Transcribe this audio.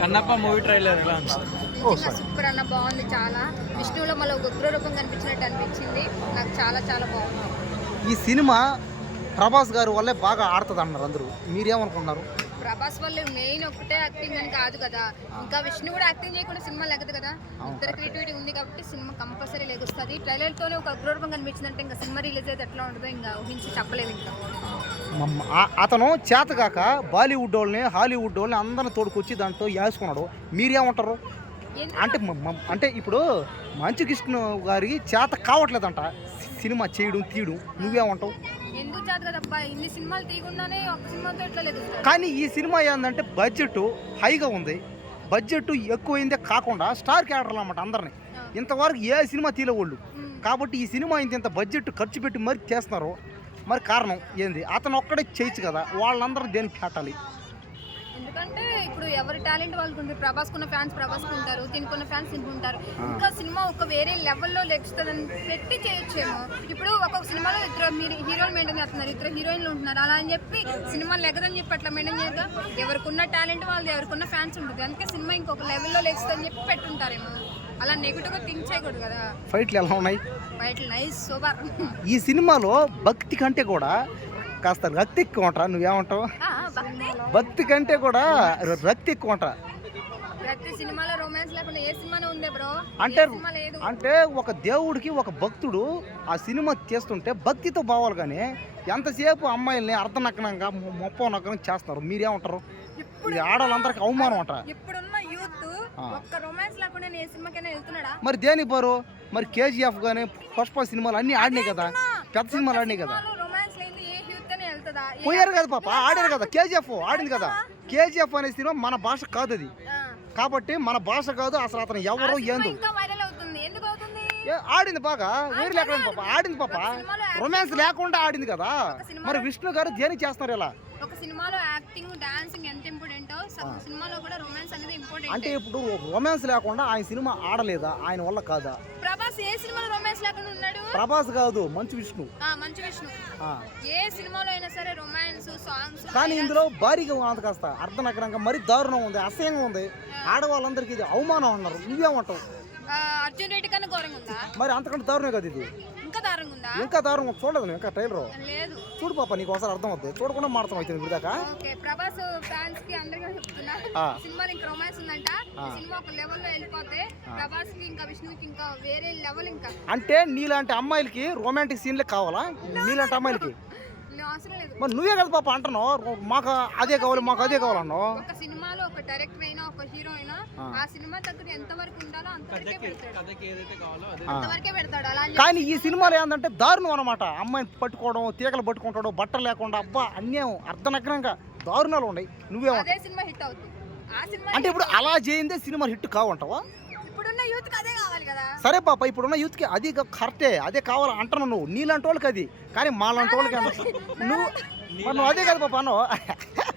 Kannappa movie trailer ఎలా super అన్న బాగుంది చాలా. విష్ణువులో మళ్ళీ ఒక ఉగ్ర రూపం కనిపించినట్టు అనిపించింది. నాకు చాలా చాలా బాగుంది. ఈ సినిమా ప్రభాస్ గారి వల్లే బాగా ఆడుతుంది అన్నారు అందరూ. మీరేమనుకుంటున్నారు ప్రభాస్ వల్ల మెయిన్ ఒకటే యాక్టింగ్ అని కాదు కదా. ఇంకా విష్ణు కూడా యాక్టింగ్ చేయకుండా సినిమా లెగదు కదా. ఇద్దరు క్రియేటివిటీ ఉంది కాబట్టి సినిమా కంపల్సరీ లెగుస్తుంది ట్రైలర్ తోనే ఒక ఉగ్ర రూపం కనిపించిందంటే ఇంకా సినిమా రిలీజ్ అయితే ఎట్లా ఉంటుందో ఇంకా ఊహించి చెప్పలేము ఇంకా. అతను చేతగాక బాలీవుడ్ వాళ్ళని హాలీవుడ్ వాళ్ళని అందరిని తోడుకొచ్చి దాంట్లో వేసుకున్నాడు మీరేమంటారు? అంటే అంటే ఇప్పుడు మంచు కృష్ణ గారికి చేత కావట్లేదంట. సినిమా చేయడం తీయడం నువ్వేమంటావు ఎందుకు చాదు కదబ్బా ఇన్ని సినిమాలు తీయకుండానే ఒక సినిమాతో ఎట్లా లెగుస్తుంది కానీ ఈ సినిమా ఏంటంటే బడ్జెట్ హైగా ఉంది. బడ్జెట్ ఎక్కువైందే కాకుండా స్టార్ క్యారెక్టర్లు అన్నమాట అందరిని. ఇంతవరకు ఏ సినిమా తీయలేవాళ్ళు. కాబట్టి ఈ సినిమా ఇంత ఇంత బడ్జెట్ ఖర్చు పెట్టి మరి చేస్తున్నారు మరి కారణం ఏంది? అతను ఒక్కడే చేయొచ్చు కదా? వాళ్ళందరూ దేనికి పెట్టాలి ఎందుకంటే ఇప్పుడు ఎవరి టాలెంట్ వాళ్ళకు ఉంది ప్రభాస్ కున్న ఫ్యాన్స్ ప్రభాస్ ఉంటారు దీనికి ఉన్న ఫ్యాన్స్ దీనికి ఉంటారు ఇంకా సినిమా ఒక వేరే లెవెల్లో లెగుస్తుందని పెట్టి చేయొచ్చేమో. ఇప్పుడు ఒక్కొక్క సినిమాలో ఇద్దరు మీరు హీరోలు మెయింటైన్ చేస్తున్నారు. ఇద్దరు హీరోయిన్లు ఉంటున్నారు. అలా అని చెప్పి సినిమా లెగదని చెప్పి అట్లా మెయింటైన్ చేయగా ఎవరికి ఉన్న టాలెంట్ వాళ్ళది ఎవరికి ఉన్న ఫ్యాన్స్ ఉంటుంది. అందుకే సినిమా ఇంకొక లెవెల్లో లెగుస్తుందని చెప్పి పెట్టుంటారేమో. అలా నెగిటివ్గా థింక్ చేయకూడదు కదా. ఫైట్లు ఎలా ఉన్నాయి? బయట నైస్ సూపర్. ఈ సినిమాలో భక్తి కంటే కూడా కాస్త రక్తి ఎక్కువ ఉంటా నువ్వేమంటావు భక్తి కంటే కూడా రక్తి ఎక్కువ అంటే అంటే ఒక దేవుడికి ఒక భక్తుడు ఆ సినిమా చేస్తుంటే భక్తితో పోవాలి కానీ ఎంతసేపు అమ్మాయిల్ని అర్ధనగ్నంగా మొప్ప నగ్నం చేస్తున్నారు మీరేమంటారు? ఇది ఆడవాళ్ళందరికీ అవమానం అంట మరి దేని బారు మరి కేజీఎఫ్ కానీ పుష్ప సినిమాలు అన్నీ ఆడినాయి కదా. పెద్ద సినిమాలు ఆడినాయి కదా. పోయారు కదా పాప ఆడారు కదా కేజీఎఫ్ ఆడింది కదా. కేజీఎఫ్ అనే సినిమా మన భాష కాదు అది. కాబట్టి మన భాష కాదు అసలు అతను ఎవరో ఏందో ఆడింది బాగా వేరు లేకుండా పాప ఆడింది. పాప. రొమాన్స్ లేకుండా ఆడింది కదా. మరి విష్ణు గారు దేనికి చేస్తున్నారు ఇలా? ఒక సినిమాలో యాక్టింగ్ డాన్సింగ్ ఎంత ఇంపార్టెంటో సినిమాలో కూడా రొమాన్స్ అనేది ఇంపార్టెంట్ అంటే ఇప్పుడు రొమాన్స్ లేకుండా ఆయన సినిమా ఆడలేదా? ఆయన వల్ల కాదా? ప్రభాస్ ఏ సినిమాలో రొమాన్స్ లేకుండా ఉన్నాడు? ప్రభాస్ కాదు మంచు విష్ణు. ఆ, మంచి విష్ణు. ఏ సినిమాలో అయినా సరే రొమాన్స్ సాంగ్స్ కానీ ఇందులో భారీగా ఉన్నది కాస్త అర్ధనగరంగా మరీ దారుణం ఉంది అసహ్యంగా ఉంది. ఆడవాళ్ళందరికీ ఇది అవమానం అన్నారు. నువ్వేమంటావు? అర్జున్ రెడ్డి కన్నా ఘోరంగా ఉందా? మరి అంతకంటే దారుణం కదా ఇది. దారుణంగా ఉందా ఇంకా దారుణం చూడలేదు నువ్వు ఇంకా ట్రైలర్. లేదు. చూడు పాప నీకు ఒకసారి అర్థం అవుతుంది చూడకుండా మాడతాం అవుతుంది ఇప్పుడు దాకా ఓకే ప్రభాస్ ఫ్యాన్స్కి అందరికీ చెప్తున్నా. ఆ. సినిమాలో ఇంకా రొమాన్స్ ఉందంట. సినిమా ఒక లెవెల్లో వెళ్ళిపోతే ప్రభాస్కి ఇంకా విష్ణుకి ఇంకా వేరే లెవెల్ ఇంకా. అంటే నీలాంటి అమ్మాయిలకి రొమాంటిక్ సీన్లే కావాలా? నీలాంటి అమ్మాయిలకి? మరి నువ్వే కదా పాప అంటున్నావు. మాకు అదే కావాలి మాకు అదే కావాలన్నావు. ఒక సినిమాలో ఒక డైరెక్టర్ అయినా ఒక హీరో అయినా ఆ. సినిమా దగ్గర ఎంత వరకు ఉండాలో అంతవరకే పెడతాడు. కథకి ఏదైతే కావాలో అదే. అంతవరకే పెడతాడు. అలా కానీ ఈ సినిమాలో ఏంటంటే దారుణం అనమాట అమ్మాయిని పట్టుకోవడం తీగలు పట్టుకుంటాడు బట్టలు లేకుండా. అబ్బా అన్యాయం అర్ధనగ్నంగా దారుణాలు ఉన్నాయి. నువ్వేమంటావు అదే సినిమా హిట్ అవుతుంది. ఆ సినిమా అంటే ఇప్పుడు అలా చేయిందే సినిమా హిట్ కావంటావా? సరే పాప ఇప్పుడున్న యూత్కి అది కరెక్టే. అదే కావాలి అంటున్నావు నువ్వు. నీలాంటి వాళ్ళకి అది. కానీ మాలాంటి వాళ్ళకి నువ్వు నువ్వు అదే కదా పాప అన్నావు.